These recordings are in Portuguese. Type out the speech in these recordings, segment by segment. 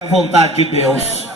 A vontade de Deus.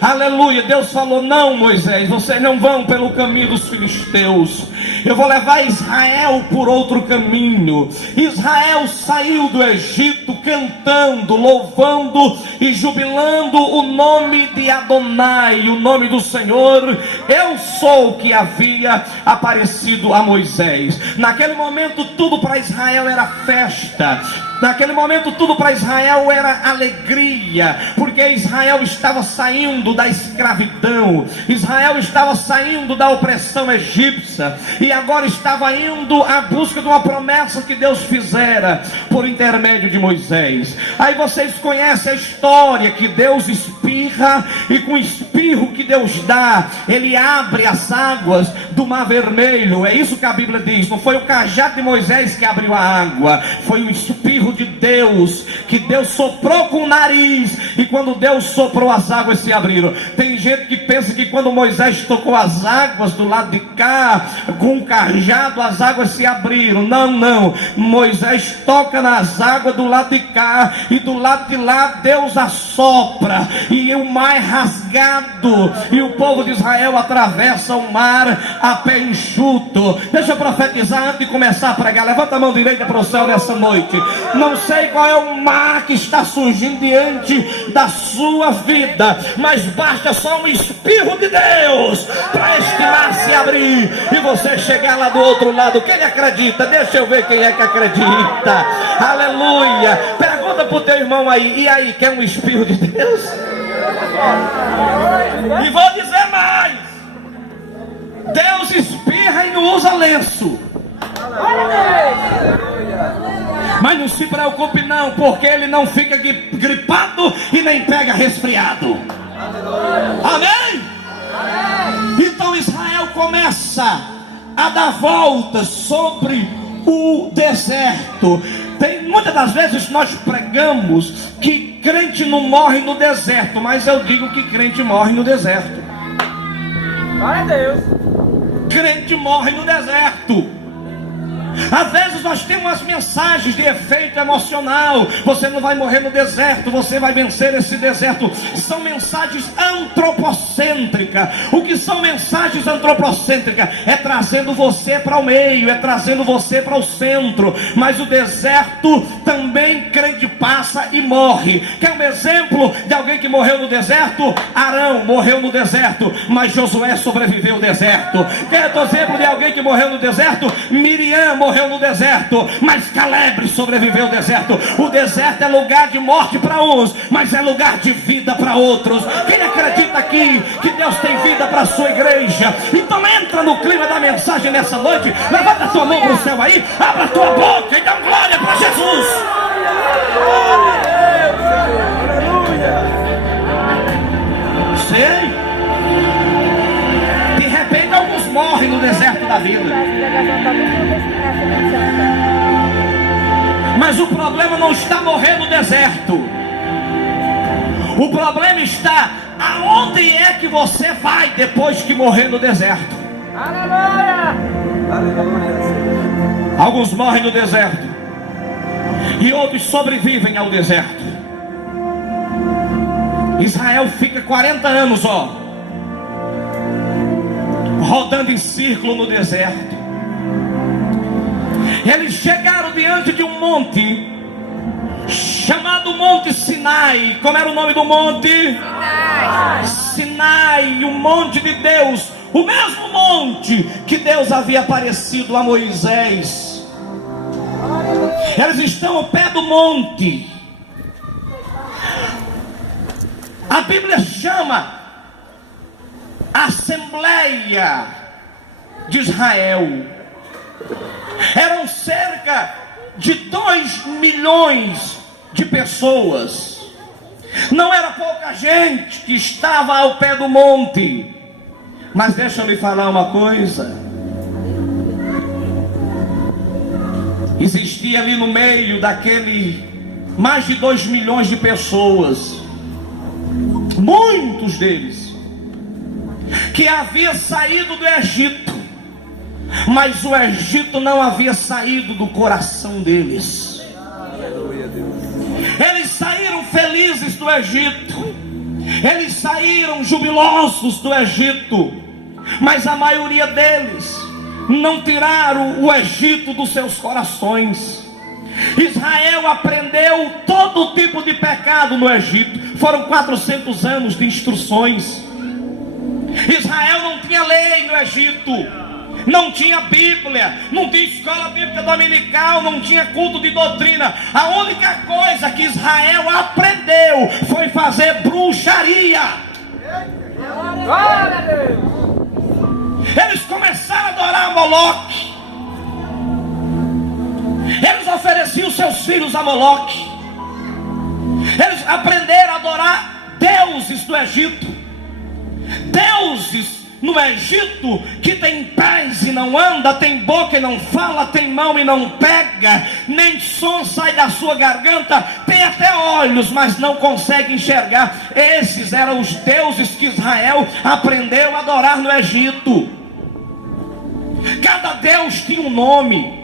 Aleluia. Deus falou: não, Moisés, vocês não vão pelo caminho dos filisteus. Eu vou levar Israel por outro caminho. Israel saiu do Egito cantando, louvando e jubilando o nome de Adonai, o nome do Senhor. Eu sou o que havia aparecido a Moisés. Naquele momento tudo para Israel era festa. Naquele momento tudo para Israel era alegria, porque Israel estava saindo da escravidão, Israel estava saindo da opressão egípcia, e agora estava indo à busca de uma promessa que Deus fizera por intermédio de Moisés. Aí vocês conhecem a história que Deus espirra, e com o espirro que Deus dá, Ele abre as águas do Mar Vermelho. É isso que a Bíblia diz. Não foi o cajado de Moisés que abriu a água, foi o espirro de Deus, que Deus soprou com o nariz, e quando Deus soprou, as águas se abriram. Tem gente que pensa que quando Moisés tocou as águas do lado de cá com um cajado, as águas se abriram. Não, não. Moisés toca nas águas do lado de cá, e do lado de lá Deus assopra, e o mar é rasgado, e o povo de Israel atravessa o mar a pé enxuto. Deixa eu profetizar antes de começar a pregar. Levanta a mão direita para o céu nessa noite. Não sei qual é o mar que está surgindo diante da sua vida, mas basta só um espirro de Deus para este mar se abrir e você chegar lá do outro lado. Quem acredita? Deixa eu ver quem é que acredita. Aleluia. Pergunta para o teu irmão aí: e aí, quer um espirro de Deus? E vou dizer mais: Deus espirra e não usa lenço. Mas não se preocupe não, porque Ele não fica gripado e nem pega resfriado. Amém? Então Israel começa a dar voltas sobre o deserto. Muitas das vezes nós pregamos que crente não morre no deserto, mas eu digo que crente morre no deserto. Glória a Deus. Crente morre no deserto. Às vezes nós temos as mensagens de efeito emocional: você não vai morrer no deserto, você vai vencer esse deserto. São mensagens antropocêntricas. O que são mensagens antropocêntricas? É trazendo você para o meio, é trazendo você para o centro. Mas o deserto também crente passa e morre. Quer um exemplo de alguém que morreu no deserto? Arão morreu no deserto, mas Josué sobreviveu ao deserto. Quer outro exemplo de alguém que morreu no deserto? Miriam morreu no deserto, mas Caleb sobreviveu ao deserto. O deserto é lugar de morte para uns, mas é lugar de vida para outros. Quem acredita aqui que Deus tem vida para a sua igreja? Então entra no clima da mensagem nessa noite. Levanta a tua mão para o céu aí, abra a tua boca e dá glória para Jesus. Sei. De repente alguns morrem no deserto da vida, mas o problema não está morrer no deserto. O problema está aonde é que você vai depois que morrer no deserto. Aleluia. Alguns morrem no deserto e outros sobrevivem ao deserto. Israel fica 40 anos rodando em círculo no deserto. Eles chegaram diante de um monte chamado Monte Sinai. Como era o nome do monte? Sinai, o monte de Deus. O mesmo monte que Deus havia aparecido a Moisés. Eles estão ao pé do monte. A Bíblia chama a Assembleia de Israel. Eram cerca de 2 milhões de pessoas. Não era pouca gente que estava ao pé do monte. Mas deixa eu lhe falar uma coisa. Existia ali no meio daquele mais de 2 milhões de pessoas, muitos deles que haviam saído do Egito, mas o Egito não havia saído do coração deles. Eles saíram felizes felizes do Egito. Eles saíram jubilosos do Egito, mas a maioria deles não tiraram o Egito dos seus corações. Israel aprendeu todo tipo de pecado no Egito. Foram 400 anos de instruções. Israel não tinha lei no Egito, não tinha Bíblia, não tinha escola bíblica dominical, não tinha culto de doutrina. A única coisa que Israel aprendeu foi fazer bruxaria. Glória a Deus. Eles começaram a adorar Moloque. Eles ofereciam seus filhos a Moloque. Eles aprenderam a adorar deuses do Egito. Deuses no Egito que tem pés e não anda, tem boca e não fala, tem mão e não pega, nem som sai da sua garganta, tem até olhos, mas não consegue enxergar. Esses eram os deuses que Israel aprendeu a adorar no Egito. Cada deus tinha um nome.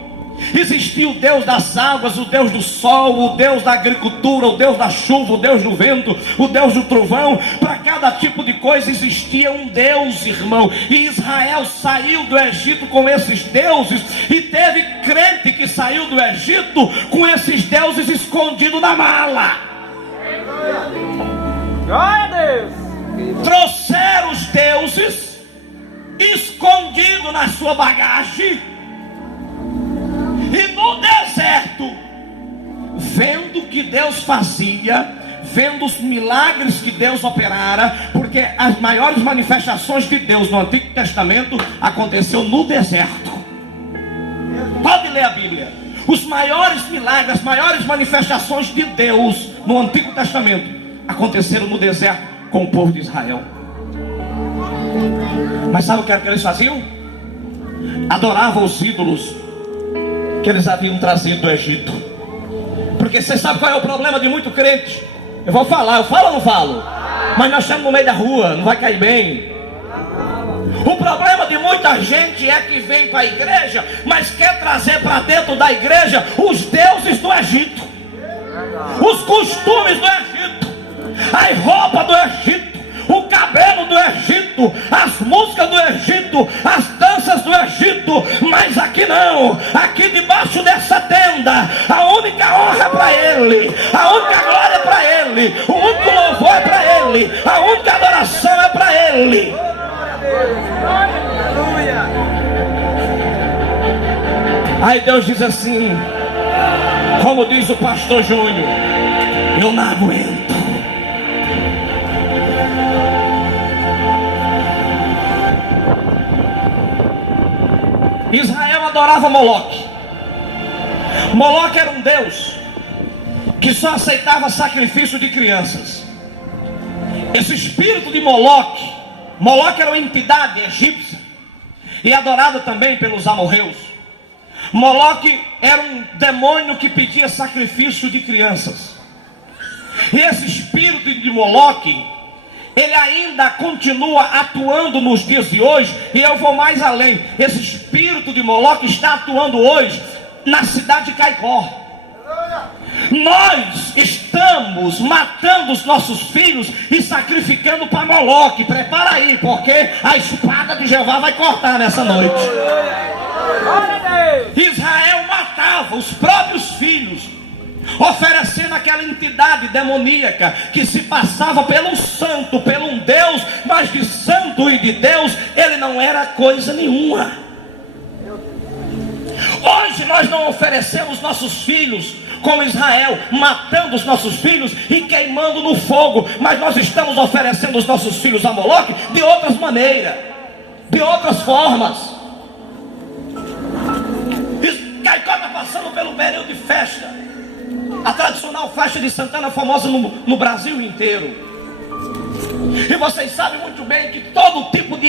Existia o Deus das águas, o Deus do sol, o Deus da agricultura, o Deus da chuva, o Deus do vento, o Deus do trovão. Para cada tipo de coisa existia um Deus, irmão. E Israel saiu do Egito com esses deuses. E teve crente que saiu do Egito com esses deuses escondidos na mala. Glória a Deus. Trouxeram os deuses escondidos na sua bagagem. E no deserto, vendo o que Deus fazia, vendo os milagres que Deus operara, porque as maiores manifestações de Deus no Antigo Testamento aconteceu no deserto. Pode ler a Bíblia. Os maiores milagres, as maiores manifestações de Deus no Antigo Testamento aconteceram no deserto com o povo de Israel. Mas sabe o que era que eles faziam? Adoravam os ídolos que eles haviam trazido do Egito. Porque você sabe qual é o problema de muito crente? Eu vou falar, eu falo ou não falo? Mas nós estamos no meio da rua, não vai cair bem. O problema de muita gente é que vem para a igreja, mas quer trazer para dentro da igreja os deuses do Egito, os costumes do Egito, as roupas do Egito, o cabelo do Egito, as músicas do Egito, as danças do Egito. Mas aqui não, aqui debaixo dessa tenda, a única honra é para Ele, a única glória é para Ele, o único louvor é para Ele, a única adoração é para Ele. Aleluia. Aí Deus diz assim, como diz o pastor Júnior: eu não aguento. Israel adorava Moloque. Moloque era um deus que só aceitava sacrifício de crianças. Esse espírito de Moloque era uma entidade egípcia e adorada também pelos amorreus. Moloque era um demônio que pedia sacrifício de crianças. E esse espírito de Moloque, ele ainda continua atuando nos dias de hoje. E eu vou mais além. Esse espírito de Moloque está atuando hoje na cidade de Caicó. Nós estamos matando os nossos filhos e sacrificando para Moloque. Prepara aí, porque a espada de Jeová vai cortar nessa noite. Glória a Deus. Israel matava os próprios filhos, oferecendo aquela entidade demoníaca que se passava pelo santo, pelo um Deus, mas de santo e de Deus ele não era coisa nenhuma. Hoje nós não oferecemos nossos filhos como Israel, matando os nossos filhos e queimando no fogo, mas nós estamos oferecendo os nossos filhos a Moloque de outras maneiras, de outras formas. Caicó está passando pelo período de festa, a tradicional festa de Santana, famosa no Brasil inteiro. E vocês sabem muito bem que todo tipo de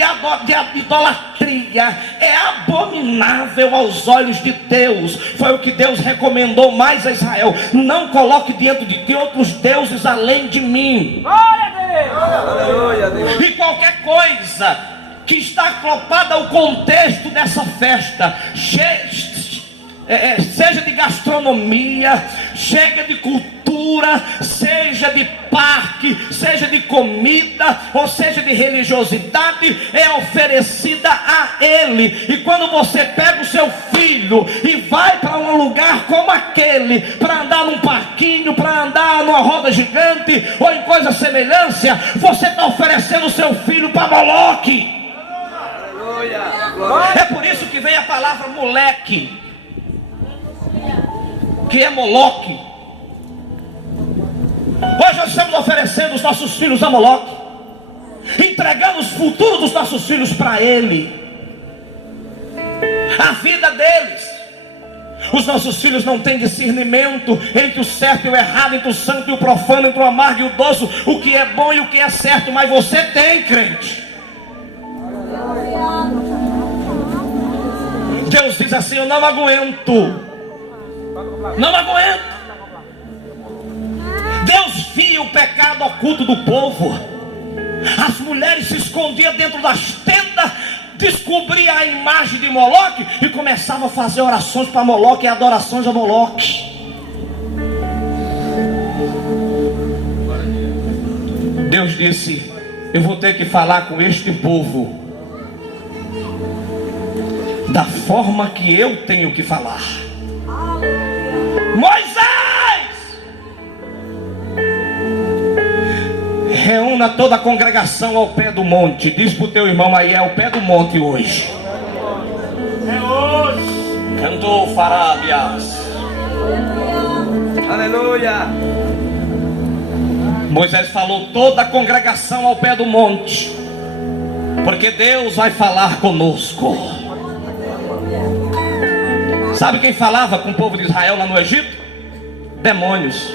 idolatria é abominável aos olhos de Deus. Foi o que Deus recomendou mais a Israel: não coloque diante de ti outros deuses além de mim. Glória a Deus. E qualquer coisa que está acoplada ao contexto dessa festa, seja de gastronomia, chega de cultura, cultura, seja de parque, seja de comida, ou seja de religiosidade, é oferecida a ele. E quando você pega o seu filho e vai para um lugar como aquele, para andar num parquinho, para andar numa roda gigante, ou em coisa semelhante, você está oferecendo o seu filho para Moloque. É por isso que vem a palavra moleque, que é Moloque. Hoje nós estamos oferecendo os nossos filhos a Moloque, entregando os futuros dos nossos filhos para ele, a vida deles. Os nossos filhos não têm discernimento entre o certo e o errado, entre o santo e o profano, entre o amargo e o doce, o que é bom e o que é certo. Mas você tem, crente. Deus diz assim: eu não aguento. Não aguento. Deus via o pecado oculto do povo. As mulheres se escondiam dentro das tendas, descobria a imagem de Moloque e começava a fazer orações para Moloque e adorações a Moloque. Deus disse: eu vou ter que falar com este povo da forma que eu tenho que falar. Moisés, reúna toda a congregação ao pé do monte. Diz para o teu irmão aí: é ao pé do monte hoje. É hoje. Cantou Farabias. Aleluia. Moisés falou: toda a congregação ao pé do monte, porque Deus vai falar conosco. Sabe quem falava com o povo de Israel lá no Egito? Demônios.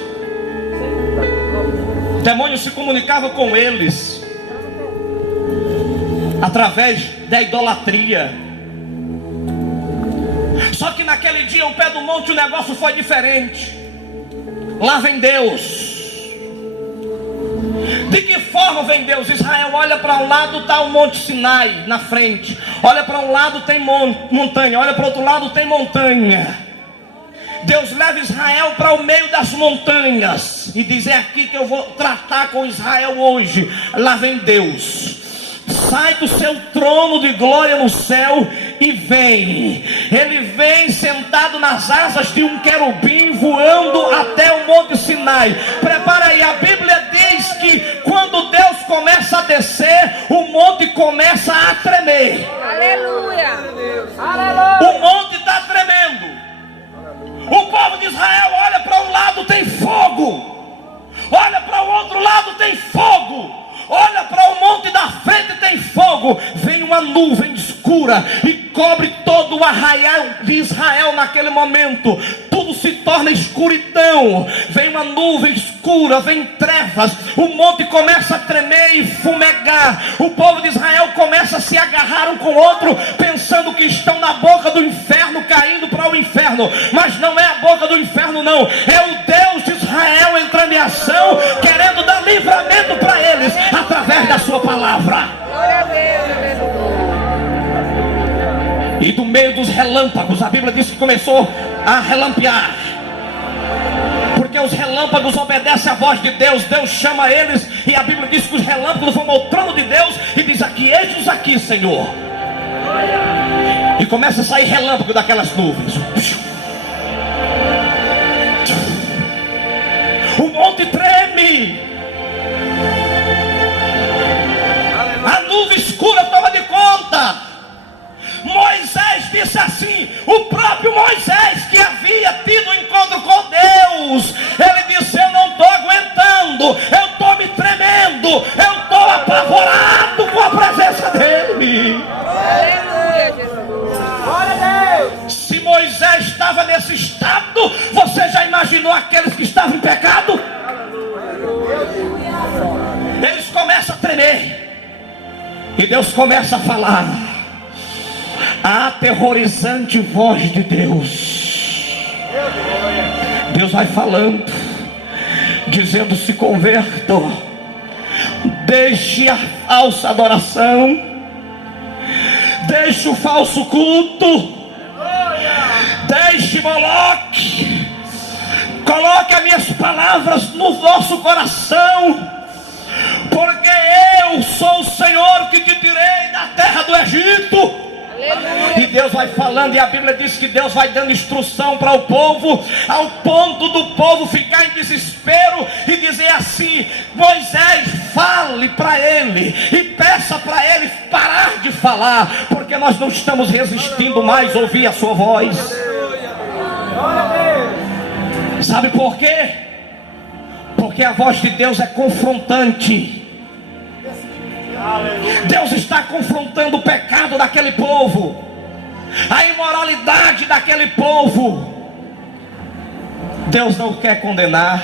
Demônios se comunicavam com eles através da idolatria. Só que naquele dia, ao pé do monte, o negócio foi diferente. Lá vem Deus. De que forma vem Deus? Israel olha para um lado, está o Monte Sinai na frente. Olha para um lado, tem montanha. Olha para o outro lado, tem montanha. Deus leva Israel para o meio das montanhas e diz: é aqui que eu vou tratar com Israel hoje. Lá vem Deus. Sai do seu trono de glória no céu e vem. Ele vem sentado nas asas de um querubim, voando até o Monte Sinai. Prepara aí, a Bíblia diz que quando Deus começa a descer, o monte começa a tremer. Aleluia. O monte está tremendo. O povo de Israel olha para um lado, tem fogo. Olha para o outro lado, tem fogo. Olha para o monte da frente, tem fogo. Vem uma nuvem escura e cobre todo o arraial de Israel naquele momento. Tudo se torna escuridão. Vem uma nuvem escura, vem trevas. O monte começa a tremer e fumegar. O povo de Israel começa a se agarrar um com o outro, pensando que estão na boca do inferno, caindo para o inferno. Mas não é a boca do inferno, não. É o Deus de Israel entrando em ação, querendo dar livramento para eles através da sua palavra. Glória a Deus. E do meio dos relâmpagos, a Bíblia diz que começou a relampear, porque os relâmpagos obedecem à voz de Deus. Deus chama eles e a Bíblia diz que os relâmpagos vão ao trono de Deus e diz: aqui, eis-nos aqui, Senhor. E começa a sair relâmpago daquelas nuvens. O monte treme. A nuvem escura toma de conta. Moisés disse assim, o próprio Moisés, que havia tido um encontro com Deus, ele disse: eu não estou aguentando, eu estou me tremendo, eu estou apavorado com a presença dele. Aleluia, Jesus. Glória a Deus. Se Moisés estava nesse estado, você já imaginou aqueles que estavam em pecado? Eles começam a tremer e Deus começa a falar. A aterrorizante voz de Deus. Deus vai falando, dizendo: se convertam, deixe a falsa adoração, deixe o falso culto, deixe Moloque, Coloque as minhas palavras no vosso coração, porque eu sou o Senhor que te tirei da terra do Egito. E Deus vai falando, e a Bíblia diz que Deus vai dando instrução para o povo, ao ponto do povo ficar em desespero e dizer assim: Moisés, fale para ele e peça para ele parar de falar, porque nós não estamos resistindo mais a ouvir a sua voz. Sabe por quê? Porque a voz de Deus é confrontante. Deus está confrontando o pecado daquele povo, a imoralidade daquele povo. Deus não quer condenar,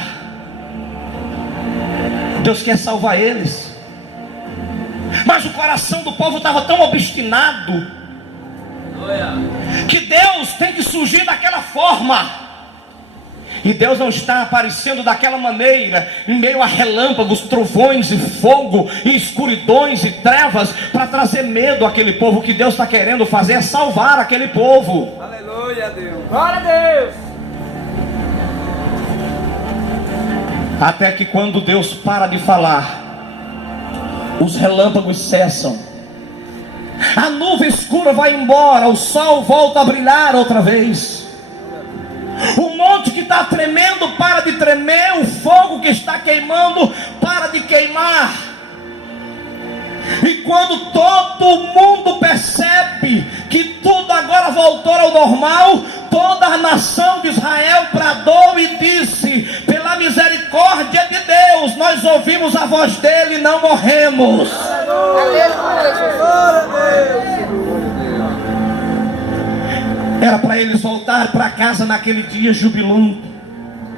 Deus quer salvar eles. Mas o coração do povo estava tão obstinado que Deus tem que surgir daquela forma. E Deus não está aparecendo daquela maneira, em meio a relâmpagos, trovões e fogo, e escuridões e trevas, para trazer medo àquele povo. O que Deus está querendo fazer é salvar aquele povo. Aleluia, Deus. Glória a Deus. Até que quando Deus para de falar, os relâmpagos cessam, a nuvem escura vai embora, o sol volta a brilhar outra vez. O monte que está tremendo para de tremer, o fogo que está queimando para de queimar. E quando todo mundo percebe que tudo agora voltou ao normal, toda a nação de Israel bradou e disse: pela misericórdia de Deus, nós ouvimos a voz dele e não morremos. Era para eles voltar para casa naquele dia jubilundo.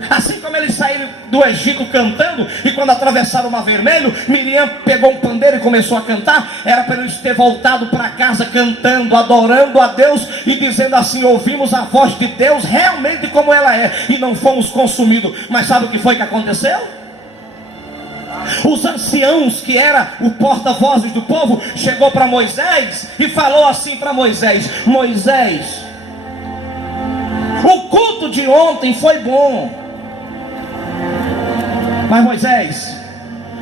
Assim como eles saíram do Egito cantando, e quando atravessaram o Mar Vermelho, Miriam pegou um pandeiro e começou a cantar. Era para eles ter voltado para casa cantando, adorando a Deus e dizendo assim: ouvimos a voz de Deus realmente como ela é, e não fomos consumidos. Mas sabe o que foi que aconteceu? Os anciãos, que era o porta-vozes do povo, chegou para Moisés e falou assim para Moisés: Moisés, o culto de ontem foi bom, mas Moisés,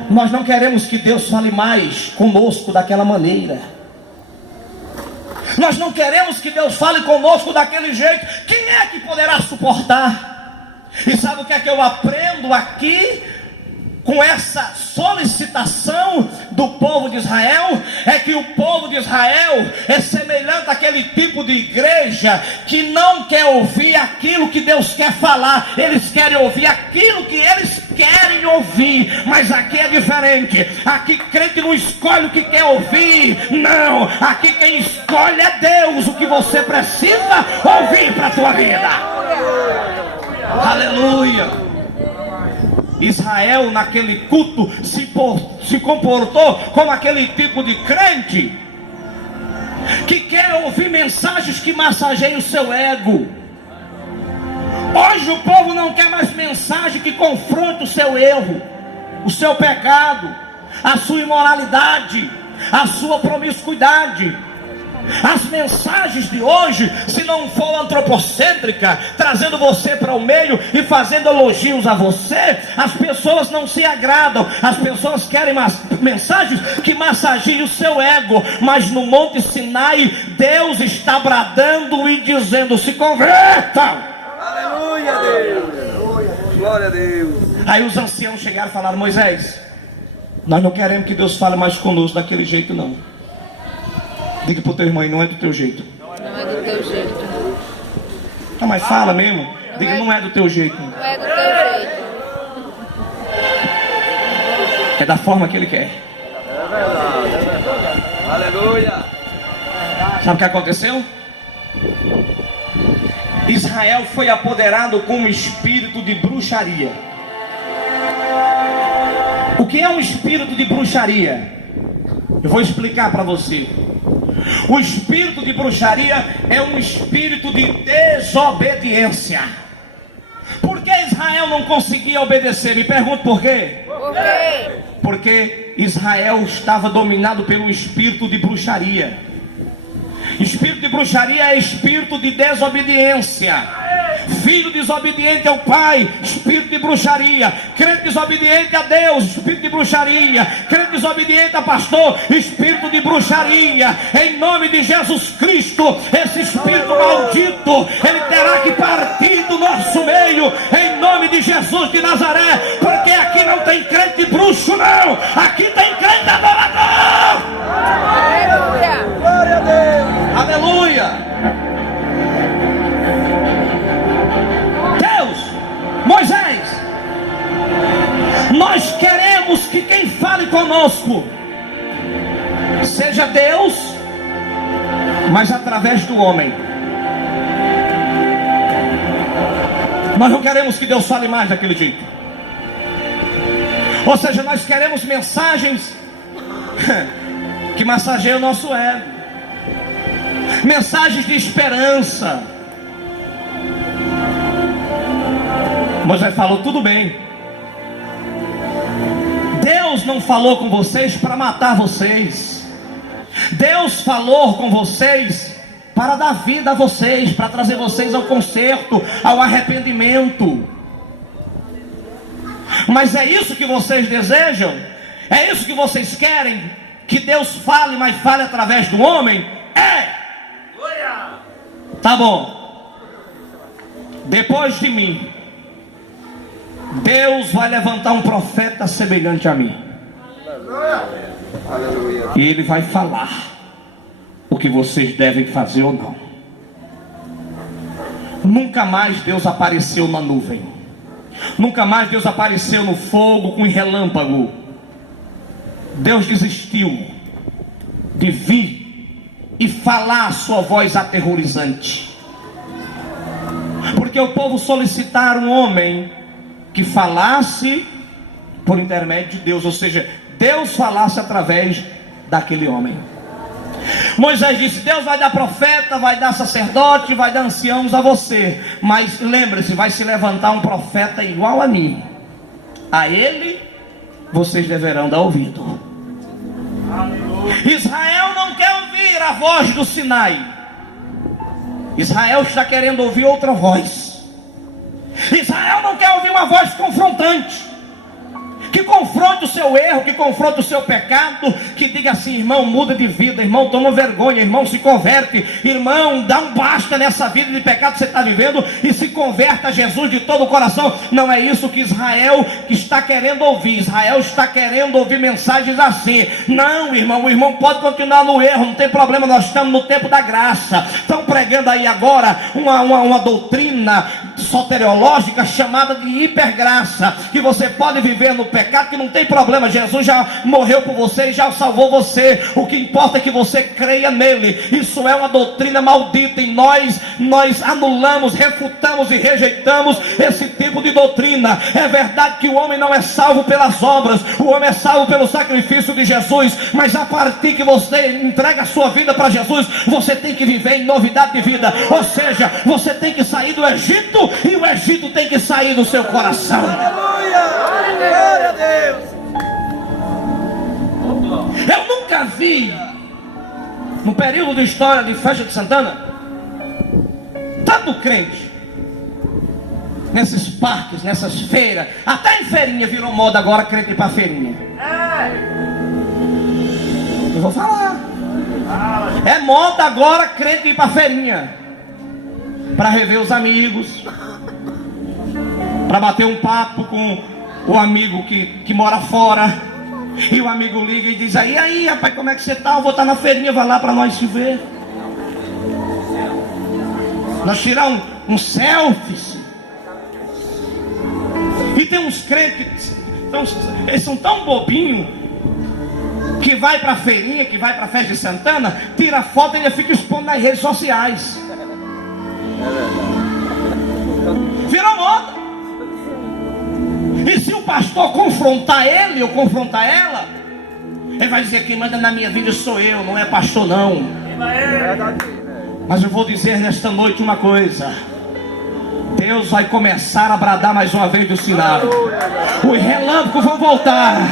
nós não queremos que Deus fale mais conosco daquela maneira. Nós não queremos que Deus fale conosco daquele jeito. Quem é que poderá suportar? E sabe o que é que eu aprendo aqui com essa solicitação do povo de Israel? É que o povo de Israel é semelhante àquele tipo de igreja que não quer ouvir aquilo que Deus quer falar. Eles querem ouvir aquilo que eles querem ouvir. Mas aqui é diferente. Aqui crente não escolhe o que quer ouvir. Não, aqui quem escolhe é Deus o que você precisa ouvir para a tua vida. Aleluia. Israel naquele culto se comportou como aquele tipo de crente que quer ouvir mensagens que massageiam o seu ego. Hoje o povo não quer mais mensagem que confronte o seu erro, o seu pecado, a sua imoralidade, a sua promiscuidade. As mensagens de hoje, se não for antropocêntrica, trazendo você para o meio e fazendo elogios a você, as pessoas não se agradam. As pessoas querem mensagens que massageiem o seu ego. Mas no Monte Sinai, Deus está bradando e dizendo: se convertam. Aleluia, Deus. Glória a Deus. Aí os anciãos chegaram e falaram: Moisés, nós não queremos que Deus fale mais conosco daquele jeito não. Diga para o teu irmão: não é do teu jeito. Não é do teu jeito. Não, mas fala mesmo. Diga: não é do teu jeito. Não é do teu jeito. É da forma que ele quer. É verdade. Aleluia. Sabe o que aconteceu? Israel foi apoderado com um espírito de bruxaria. O que é um espírito de bruxaria? Eu vou explicar para você. O espírito de bruxaria é um espírito de desobediência. Por que Israel não conseguia obedecer? Me pergunto por quê? Por quê? Porque Israel estava dominado pelo espírito de bruxaria. Espírito de bruxaria é espírito de desobediência. Filho desobediente ao pai, espírito de bruxaria. Crente desobediente a Deus, espírito de bruxaria. Crente desobediente a pastor, espírito de bruxaria. Em nome de Jesus Cristo, esse espírito maldito, ele terá que partir do nosso meio, em nome de Jesus de Nazaré, porque aqui não tem crente bruxo, não. Aqui tem crente adorador. Aleluia. Glória a Deus. Aleluia. Deus, Moisés, nós queremos que quem fale conosco seja Deus, mas através do homem. Nós não queremos que Deus fale mais daquele jeito. Ou seja, nós queremos mensagens que massageiam o nosso ego, mensagens de esperança. Moisés falou: tudo bem. Deus não falou com vocês para matar vocês. Deus falou com vocês para dar vida a vocês, para trazer vocês ao conserto, ao arrependimento. Mas é isso que vocês desejam? É isso que vocês querem? Que Deus fale, mas fale através do homem? É! Tá bom. Depois de mim, Deus vai levantar um profeta semelhante a mim. Aleluia. E ele vai falar o que vocês devem fazer ou não. Nunca mais Deus apareceu na nuvem. Nunca mais Deus apareceu no fogo com relâmpago. Deus desistiu de vir e falar a sua voz aterrorizante, porque o povo solicitaram um homem que falasse por intermédio de Deus, ou seja, Deus falasse através daquele homem. Moisés disse: Deus vai dar profeta, vai dar sacerdote, vai dar anciãos a você, mas lembre-se, vai se levantar um profeta igual a mim. A ele vocês deverão dar ouvido. Israel não quer ouvir a voz do Sinai. Israel está querendo ouvir outra voz. Israel não quer ouvir uma voz confrontante, que confronte o seu erro, que confronte o seu pecado, que diga assim: irmão, muda de vida, irmão, toma vergonha, irmão, se converte, irmão, dá um basta nessa vida de pecado que você está vivendo e se converta a Jesus de todo o coração. Não é isso que Israel está querendo ouvir. Israel está querendo ouvir mensagens assim: não, irmão, o irmão pode continuar no erro, não tem problema, nós estamos no tempo da graça. Estão pregando aí agora uma doutrina soteriológica chamada de hipergraça, que você pode viver no pecado, que não tem problema, Jesus já morreu por você e já salvou você. O que importa é que você creia nele. Isso é uma doutrina maldita e nós anulamos, refutamos e rejeitamos esse tipo de doutrina. É verdade que o homem não é salvo pelas obras, o homem é salvo pelo sacrifício de Jesus, mas a partir que você entrega a sua vida para Jesus, você tem que viver em novidade de vida. Ou seja, você tem que sair do Egito e o Egito tem que sair do seu coração. Aleluia. Glória a Deus. Eu nunca vi, no período de história de Festa de Santana, tanto crente nesses parques, nessas feiras. Até em feirinha virou moda agora crente ir para feirinha. Eu vou falar. É moda agora crente ir para feirinha, para rever os amigos, para bater um papo com o amigo que mora fora. E o amigo liga e diz: aí rapaz, como é que você está? Eu vou estar na feirinha, vai lá para nós se ver. Nós tiramos um selfie. E tem uns crentes, eles são tão bobinhos, que vai para a feirinha, que vai para a festa de Santana, tira foto e ainda fica expondo nas redes sociais. Virou moda. E se o pastor confrontar ele ou confrontar ela, ele vai dizer: quem manda na minha vida sou eu, não é pastor não. Mas eu vou dizer nesta noite uma coisa: Deus vai começar a bradar mais uma vez do Sinai. Os relâmpagos vão voltar.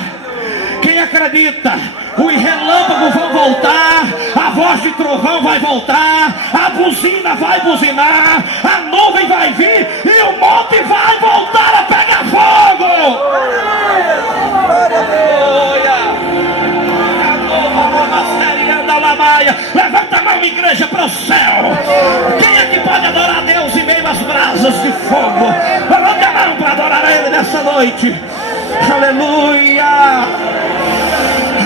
Quem acredita? Os relâmpagos vão voltar, a voz de trovão vai voltar, a buzina vai buzinar, a nuvem vai vir e o monte vai voltar a pegar fogo. Glória a Deus. Levanta a mão, igreja, para o céu. Quem é que pode adorar a Deus em meio às brasas de fogo? Levanta a mão para adorar a Ele nessa noite. Aleluia,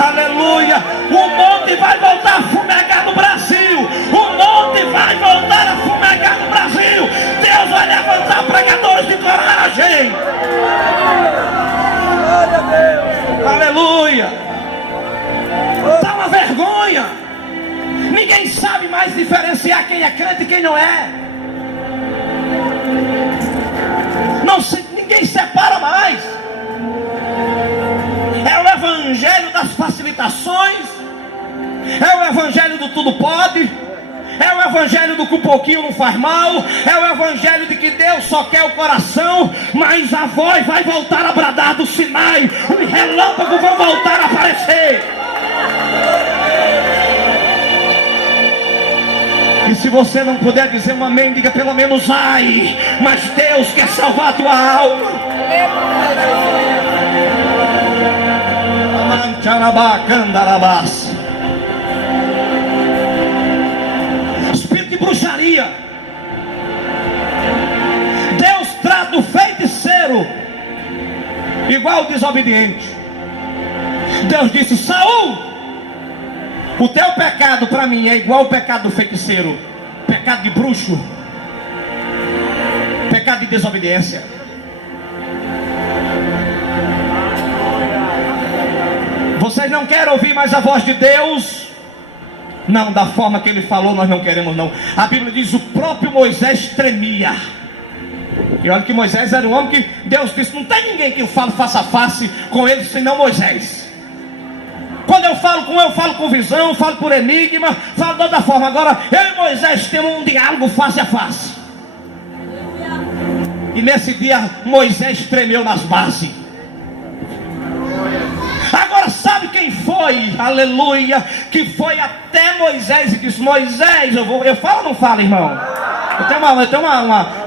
aleluia. O monte vai voltar a fumegar no Brasil. O monte vai voltar a fumegar no Brasil. Deus vai levantar pregadores de coragem. Glória a Deus. Aleluia. Dá uma vergonha. Ninguém sabe mais diferenciar quem é crente e quem não é. Ninguém separa mais. É o evangelho das facilitações, é o evangelho do tudo pode, é o evangelho do que um pouquinho não faz mal, é o evangelho de que Deus só quer o coração. Mas a voz vai voltar a bradar do Sinai, os relâmpagos vão voltar a aparecer. E se você não puder dizer um amém, diga pelo menos ai. Mas Deus quer salvar a tua alma. Espírito de bruxaria. Deus trata o feiticeiro igual o desobediente. Deus disse: Saul, o teu pecado para mim é igual o pecado do feiticeiro, pecado de bruxo, pecado de desobediência. Vocês não querem ouvir mais a voz de Deus? Não, da forma que Ele falou nós não queremos não. A Bíblia diz: o próprio Moisés tremia. E olha que Moisés era um homem que Deus disse: não tem ninguém que eu falo face a face com ele senão Moisés. Quando eu falo com ele, eu falo com visão, eu falo por enigma, falo de outra forma. Agora eu e Moisés temos um diálogo face a face. E nesse dia Moisés tremeu nas bases. Agora sabe quem foi, aleluia, que foi até Moisés e disse: Moisés, eu falo ou não falo, irmão? Eu tenho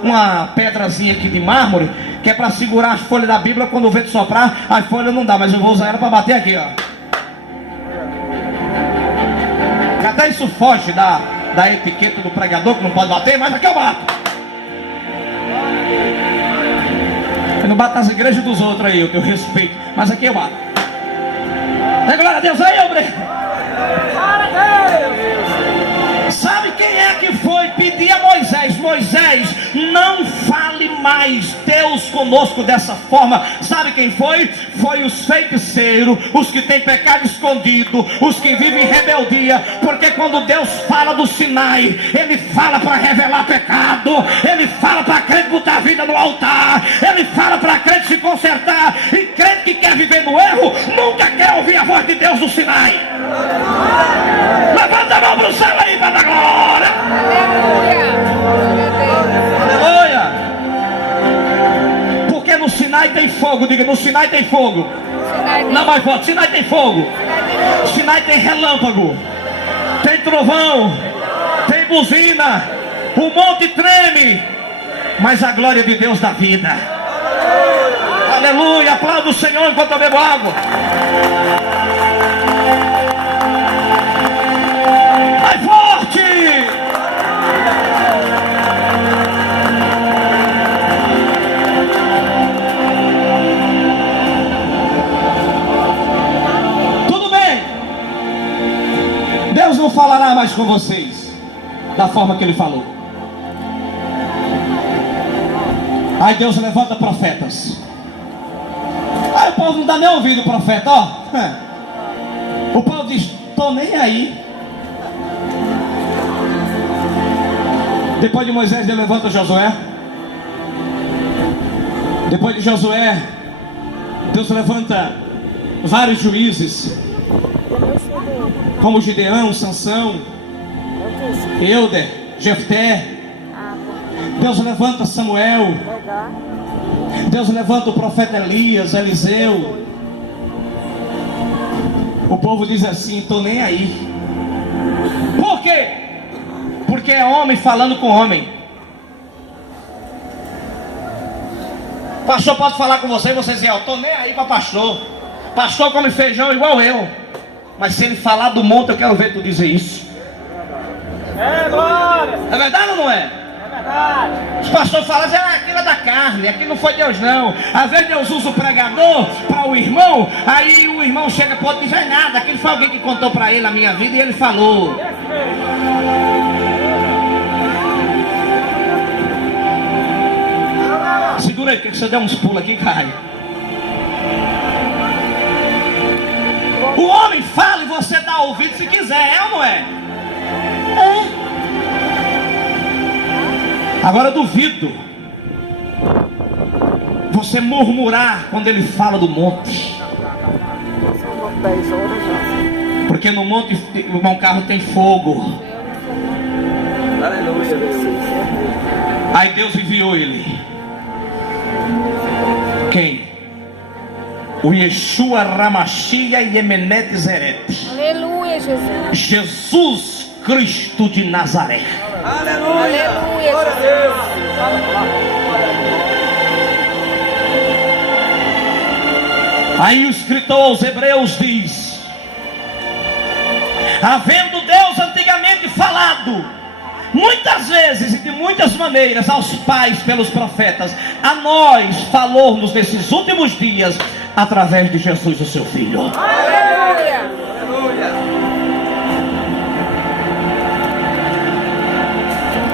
uma pedrazinha aqui de mármore, que é para segurar as folhas da Bíblia. Quando o vento soprar, as folhas não dá, mas eu vou usar ela para bater aqui, ó. Até isso foge da etiqueta do pregador, que não pode bater, mas aqui eu bato. Eu não bato nas igrejas dos outros aí, eu tenho respeito, mas aqui eu bato. Glória a Deus aí, obreiro. Sabe quem é que foi pedir a Moisés: Moisés, não fale mais Deus conosco dessa forma? Sabe quem foi? Foi os feiticeiros, os que têm pecado escondido, os que vivem em rebeldia. Porque quando Deus fala do Sinai, Ele fala para revelar pecado, Ele fala para crente botar a vida no altar, Ele fala para crente se consertar. E crente que quer viver no erro nunca quer ouvir a voz de Deus do Sinai. Levanta a mão para o céu aí para dar glória. Aleluia. Porque no Sinai tem fogo. Diga: no Sinai tem fogo. Não, mais forte: Sinai tem fogo. Sinai tem relâmpago, tem trovão, tem buzina. O monte treme, mas a glória de Deus dá vida. Aleluia. Aplauda o Senhor enquanto eu bebo água. Mais forte. Tudo bem. Deus não falará mais com vocês da forma que Ele falou. Aí Deus levanta profetas. Aí o povo não dá nem ouvido o profeta, ó. O povo diz: tô nem aí. Depois de Moisés, Deus levanta Josué. Depois de Josué, Deus levanta vários juízes, como Gideão, Sansão, Euder, Jefté. Deus levanta Samuel. Deus levanta o profeta Elias, Eliseu. O povo diz assim: tô nem aí. Por quê? Porque é homem falando com homem. Pastor pode falar com você e você dizer: eu tô nem aí para pastor. Pastor come feijão igual eu. Mas se ele falar do monte, eu quero ver tu dizer isso. É glória. É verdade ou não é? É verdade. Os pastores falam assim: aquilo é da carne, aquilo não foi Deus não. Às vezes Deus usa o pregador para o irmão. Aí o irmão chega, pode dizer nada. Aquilo foi alguém que contou para ele a minha vida e ele falou. Segura aí, porque você der uns pulos aqui, cai. O homem fala e você dá ouvido se quiser, é ou não é? É. Agora eu duvido você murmurar quando ele fala do monte. Porque no monte, irmão, carro tem fogo. Aleluia, Deus. Aí Deus enviou ele. Quem? O Yeshua Ramachia Yemenet Zeret. Aleluia, Jesus. Jesus Cristo de Nazaré. Aleluia. Aleluia, Glória a Deus. Aí o escritor aos Hebreus diz: havendo Deus antigamente falado muitas vezes e de muitas maneiras aos pais pelos profetas, a nós falou-nos nesses últimos dias através de Jesus, o seu Filho. Aleluia. Aleluia.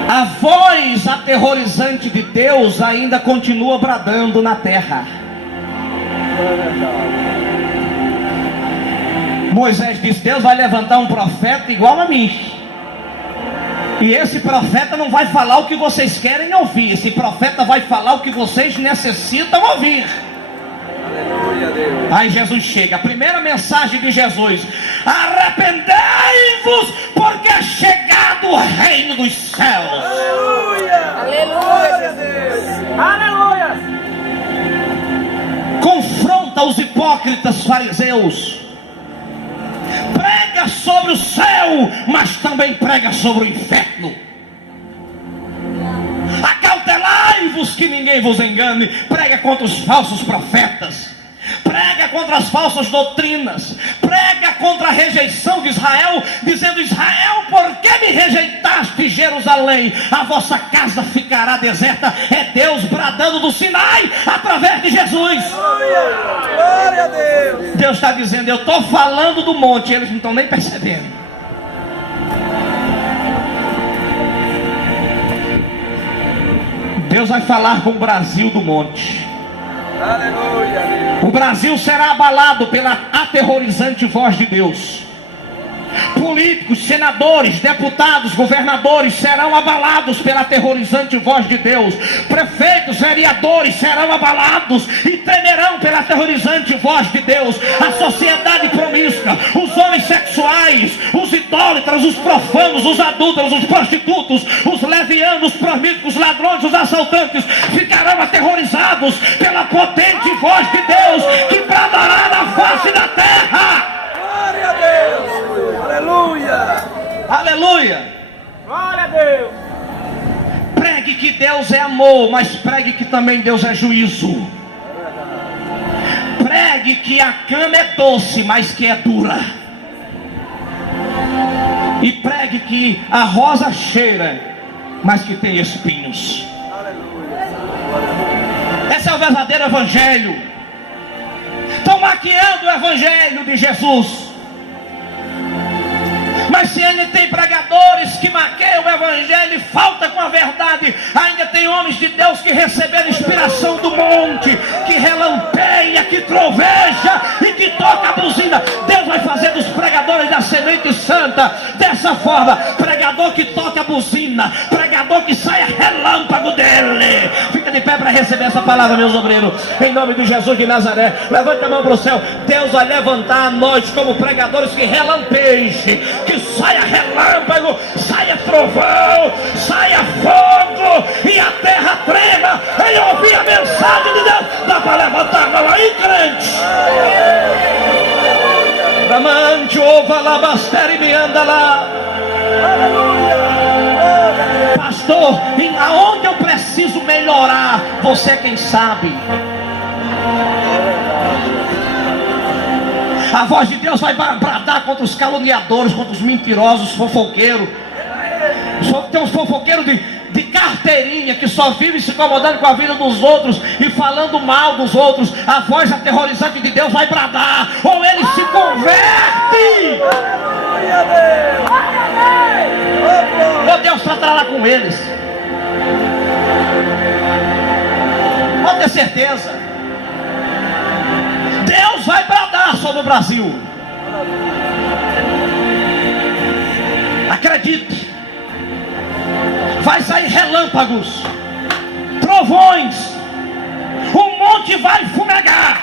A voz aterrorizante de Deus ainda continua bradando na terra. Moisés disse: Deus vai levantar um profeta igual a mim. E esse profeta não vai falar o que vocês querem ouvir. Esse profeta vai falar o que vocês necessitam ouvir. Aleluia, Deus. Aí Jesus chega, a primeira mensagem de Jesus: arrependei-vos, porque é chegado o reino dos céus. Aleluia. Aleluia, Jesus. Aleluia. Confronta os hipócritas fariseus. Prega sobre o céu, mas também prega sobre o inferno. Acautelai-vos que ninguém vos engane. Prega contra os falsos profetas. Prega contra as falsas doutrinas. Prega contra a rejeição de Israel, dizendo: Israel, por que me rejeitaste, Jerusalém? A vossa casa ficará deserta. É Deus bradando do Sinai através de Jesus. Glória a Deus. Deus está dizendo: eu estou falando do monte, eles não estão nem percebendo. Deus vai falar com o Brasil do monte. Aleluia, Deus. O Brasil será abalado pela aterrorizante voz de Deus. Políticos, senadores, deputados, governadores serão abalados pela aterrorizante voz de Deus. Prefeitos, vereadores serão abalados e tremerão pela aterrorizante voz de Deus. A sociedade promíscua, os homens sexuais, os idólatras, os profanos, os adúlteros, os prostitutos, os levianos, os promíscuos, os ladrões, os assaltantes ficarão aterrorizados pela potente voz de Deus que bradará na face da terra. Glória a Deus. Aleluia. Aleluia. Glória a Deus. Pregue que Deus é amor, mas pregue que também Deus é juízo. Pregue que a cama é doce, mas que é dura. E pregue que a rosa cheira, mas que tem espinhos. Esse é o verdadeiro evangelho. Estão maquiando o evangelho de Jesus. Mas se ele tem pregadores que maqueiam o evangelho e falta com a verdade, ainda tem homens de Deus que receberam inspiração do monte, que relampeia, que troveja e que toca a buzina. Deus vai fazer dos pregadores da semente santa dessa forma: pregador que toca a buzina, pregador que saia relâmpago dele. Fica de pé para receber essa palavra, meus obreiros, em nome de Jesus de Nazaré. Levante a mão para o céu. Deus vai levantar a nós como pregadores que relampejem, que saia relâmpago, saia trovão, saia fogo e a terra trema em ouvir a mensagem de Deus. Dá para levantar a mão aí, crente? Ramante, ova, labasteri, me anda lá. Pastor, aonde eu preciso melhorar? Você é quem sabe. A voz de Deus vai bradar contra os caluniadores, contra os mentirosos, fofoqueiros. Tem uns fofoqueiros de carteirinha que só vivem se incomodando com a vida dos outros e falando mal dos outros. A voz aterrorizante de Deus vai bradar, ou ele se converte, ou Deus tratará com eles. Pode ter certeza, Deus vai bradar sobre o Brasil. Acredite. Vai sair relâmpagos, trovões, o monte vai fumegar.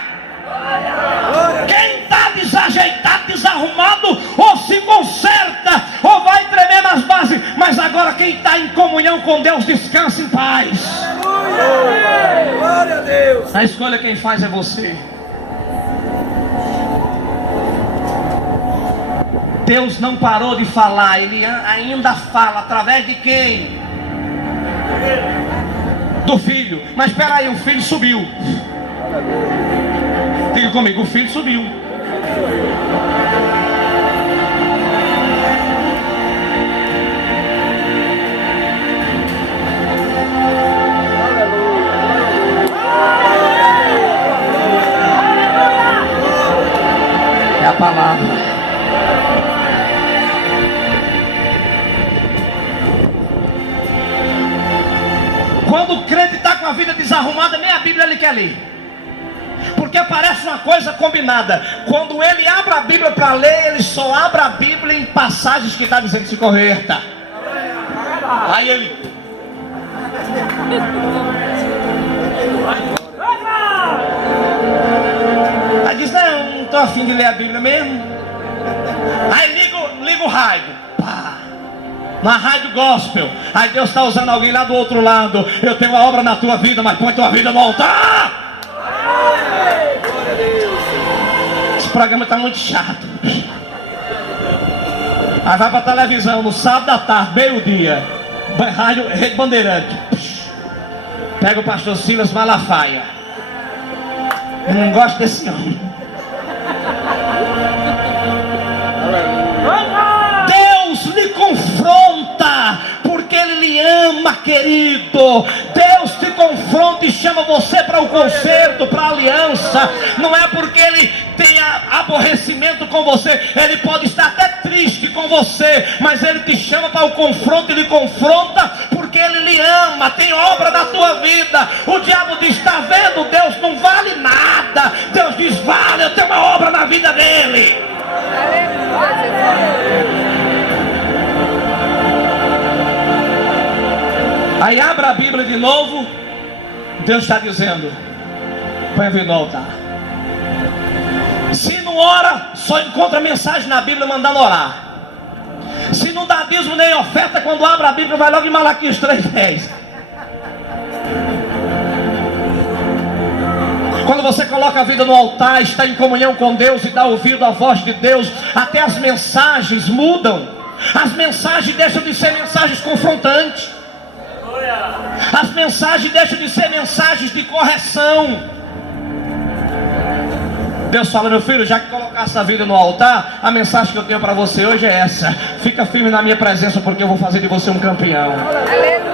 Quem está desajeitado, desarrumado, ou se conserta, ou vai tremer nas bases. Mas agora quem está em comunhão com Deus, descansa em paz. Glória a Deus. A escolha quem faz é você. Deus não parou de falar, Ele ainda fala. Através de quem? Do Filho. Mas espera aí, o Filho subiu. Diga comigo, o Filho subiu. É a palavra. Quando o crente está com a vida desarrumada, nem a Bíblia ele quer ler, porque parece uma coisa combinada. Quando ele abre a Bíblia para ler, ele só abre a Bíblia em passagens que está dizendo que se converta. Aí ele... Aí diz, não estou afim de ler a Bíblia mesmo. Aí liga o rádio. Na rádio gospel. Aí Deus está usando alguém lá do outro lado. Eu tenho uma obra na tua vida, mas põe tua vida no altar. Esse programa está muito chato. Aí vai para a televisão no sábado à tarde, meio-dia. Rádio Rede Bandeirante. Pega o pastor Silas Malafaia. Eu não gosto desse homem. Lhe confronta, porque Ele lhe ama, querido. Deus te confronta e chama você para o conserto, para a aliança. Não é porque Ele tenha aborrecimento com você. Ele pode estar até triste com você, mas Ele te chama para o confronto e lhe confronta, porque Ele lhe ama. Tem obra na tua vida. O diabo diz, está vendo, Deus não vale nada. Deus diz, vale, eu tenho uma obra na vida dele. Aí abra a Bíblia de novo. Deus está dizendo, põe a vida no altar. Se não ora, só encontra mensagem na Bíblia mandando orar. Se não dá dízimo nem oferta, quando abre a Bíblia vai logo em Malaquias 3:10. Quando você coloca a vida no altar, está em comunhão com Deus e dá ouvido à voz de Deus, até as mensagens mudam. As mensagens deixam de ser mensagens confrontantes. As mensagens deixam de ser mensagens de correção. Deus fala, meu filho, já que colocasse a vida no altar, a mensagem que eu tenho para você hoje é essa: fica firme na minha presença, porque eu vou fazer de você um campeão. Aleluia.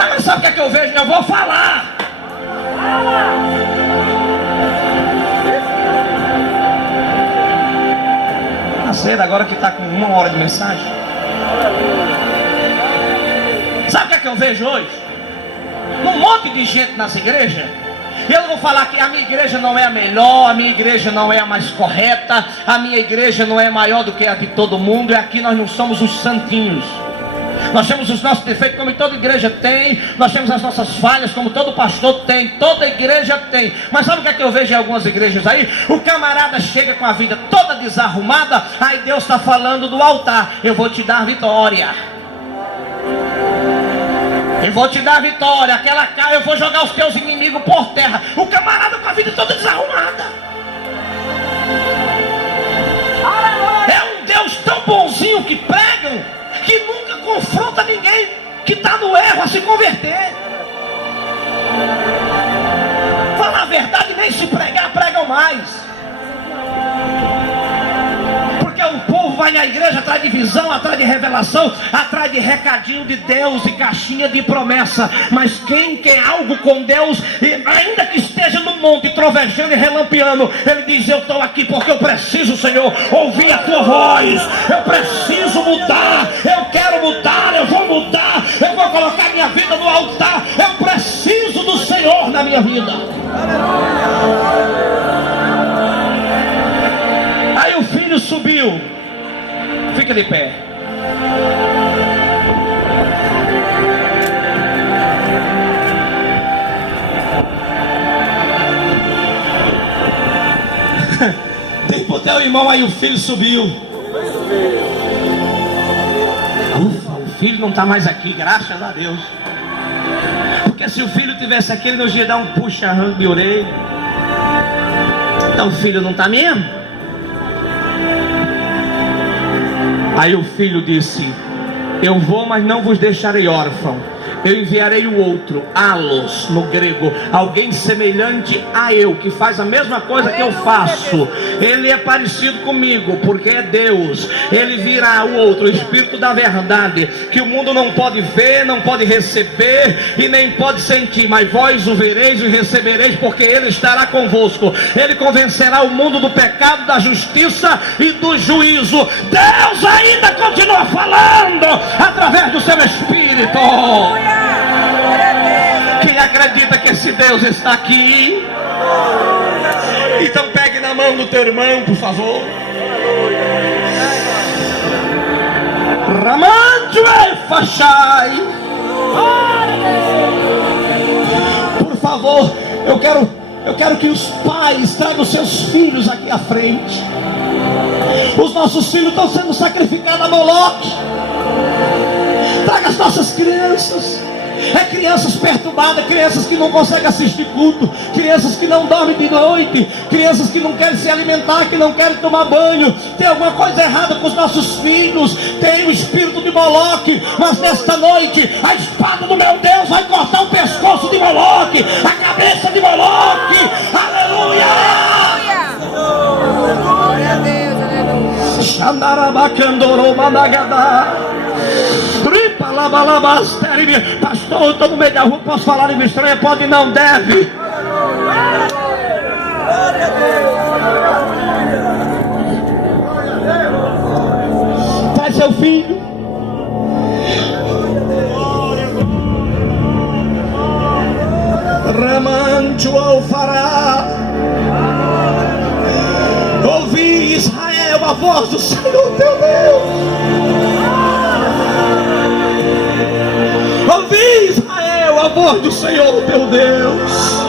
Ah, mas sabe o que é que eu vejo? Eu vou falar. Tá cedo agora que está com 1 hora de mensagem. Sabe o que é que eu vejo hoje? Um monte de gente nas igrejas. Eu não vou falar que a minha igreja não é a melhor, a minha igreja não é a mais correta, a minha igreja não é maior do que a de todo mundo. E aqui nós não somos os santinhos. Nós temos os nossos defeitos, como toda igreja tem. Nós temos as nossas falhas, como todo pastor tem. Toda igreja tem. Mas sabe o que é que eu vejo em algumas igrejas aí? O camarada chega com a vida toda desarrumada. Aí Deus está falando do altar: eu vou te dar vitória. Eu vou te dar vitória. Eu vou jogar os teus inimigos por terra. O camarada com a vida toda desarrumada. para se converter. Fala a verdade, nem se pregar, pregam mais. Porque o povo vai na igreja atrás de visão, atrás de revelação, atrás de recadinho de Deus e caixinha de promessa. Mas quem quer algo com Deus, ainda que esteja no monte trovejando e relampeando, ele diz: eu estou aqui porque eu preciso, Senhor, ouvir a tua voz. Eu preciso mudar, eu quero mudar, eu vou mudar, eu vou colocar minha vida no altar. Eu preciso do Senhor na minha vida. Aí o filho subiu. Fica de pé. Dei pro teu irmão, aí o filho subiu. Ufa, o filho não está mais aqui, graças a Deus. Porque se o filho tivesse aqui, ele nos ia dar um puxa-arranco de orelha. Então o filho não está mesmo? Aí o filho disse: eu vou, mas não vos deixarei órfão. Eu enviarei o outro, alos no grego, alguém semelhante a eu, que faz a mesma coisa que eu faço. Ele é parecido comigo, porque é Deus. Ele virá o outro, o Espírito da verdade, que o mundo não pode ver, não pode receber e nem pode sentir, mas vós o vereis e recebereis, porque ele estará convosco. Ele convencerá o mundo do pecado, da justiça e do juízo. Deus ainda continua falando através do seu Espírito. Quem acredita que esse Deus está aqui? Então pegue na mão do teu irmão, por favor. Ramante Fachai. Por favor, eu quero que os pais tragam seus filhos aqui à frente. Os nossos filhos estão sendo sacrificados a Moloque. Traga as nossas crianças. É crianças perturbadas, crianças que não conseguem assistir culto, crianças que não dormem de noite, crianças que não querem se alimentar, que não querem tomar banho. Tem alguma coisa errada com os nossos filhos. Tem o espírito de Moloque. Mas nesta noite a espada do meu Deus vai cortar o pescoço de Moloque, a cabeça de Moloque. Aleluia! Glória a Deus, aleluia. Xandarabacandorô Managadá. Pastor, eu estou no meio da rua, posso falar em estranha? Pode, não deve. Traz seu filho. Ramancho Alfará. Ouvi, Israel, a voz do Senhor teu Deus. Ouvi, Israel, a voz do Senhor teu Deus.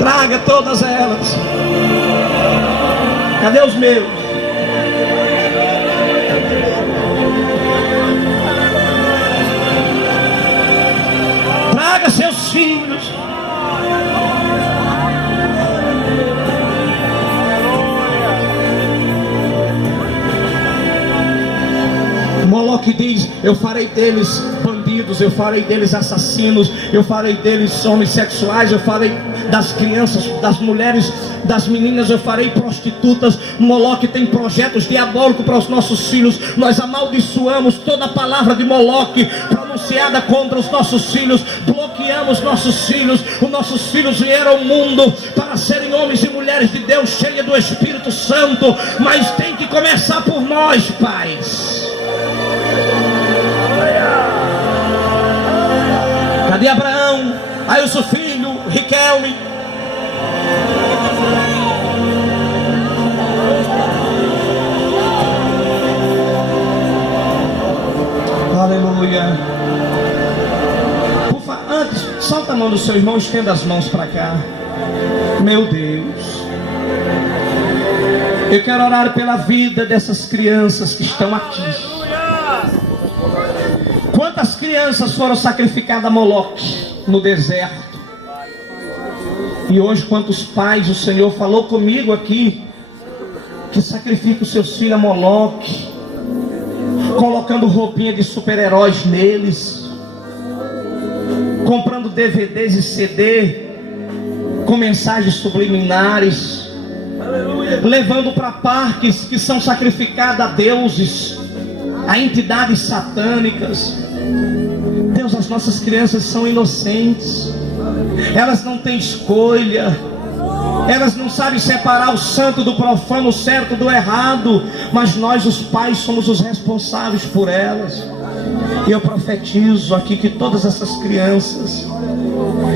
Traga todas elas. Cadê os meus? Traga seus filhos. Moloque diz: eu farei deles bandidos, eu farei deles assassinos, eu farei deles homossexuais, eu farei das crianças, das mulheres, das meninas, eu farei prostitutas. Moloque tem projetos diabólicos para os nossos filhos. Nós amaldiçoamos toda a palavra de Moloque pronunciada contra os nossos filhos. Bloqueamos nossos filhos. Os nossos filhos vieram ao mundo para serem homens e mulheres de Deus, cheios do Espírito Santo. Mas tem que começar por nós, pais. Cadê Abraão? Aí o seu filho, Riquelme. Aleluia. Antes, solta a mão do seu irmão, estenda as mãos para cá. Meu Deus, eu quero orar pela vida dessas crianças que estão aqui. Quantas crianças foram sacrificadas a Moloque no deserto? E hoje quantos pais o Senhor falou comigo aqui que sacrificam os seus filhos a Moloque? colocando roupinha de super-heróis neles, comprando DVDs e CD com mensagens subliminares, levando para parques que são sacrificados a deuses, a entidades satânicas. Deus, as nossas crianças são inocentes, elas não têm escolha, elas não sabem separar o santo do profano, o certo do errado, mas nós, os pais, somos os responsáveis por elas. E eu profetizo aqui que todas essas crianças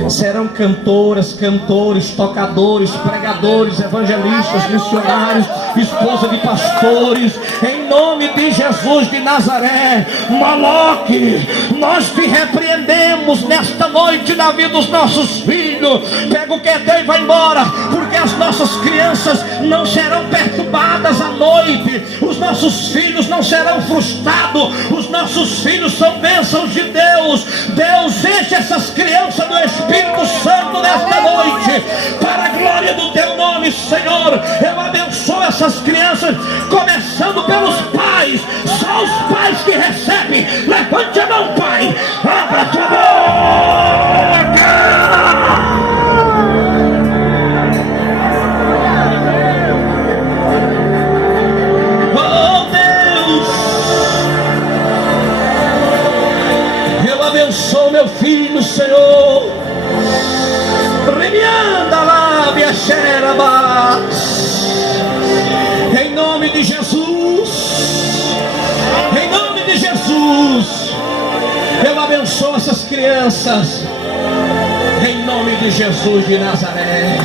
serão cantoras, cantores, tocadores, pregadores, evangelistas, missionários, esposa de pastores, em nome de Jesus de Nazaré. Moloque, nós te repreendemos nesta noite na vida dos nossos filhos. Pega o que é teu e vai embora, porque as nossas crianças não serão perturbadas à noite, os nossos filhos não serão frustrados, os nossos filhos são bênçãos de Deus. Deus, enche essas crianças do Espírito Santo nesta noite, para a glória do teu nome, Senhor. Eu abençoo essas crianças, começando pelos pais. Só os pais que recebem. Levante a mão, Pai, abra a tua boca. Abençoa meu filho, Senhor. Remianda lá, minha xeraba. Em nome de Jesus. Em nome de Jesus. Eu abençoo essas crianças. Em nome de Jesus de Nazaré.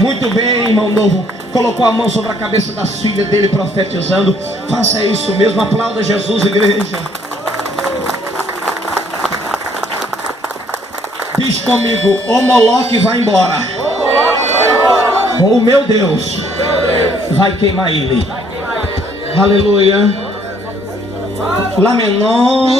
Muito bem, irmão novo. Colocou a mão sobre a cabeça das filhas dele, profetizando. Faça isso mesmo. Aplauda Jesus, igreja. Diz comigo: o Moloque vai embora, ou o meu Deus vai queimar ele. Aleluia. Lá menor.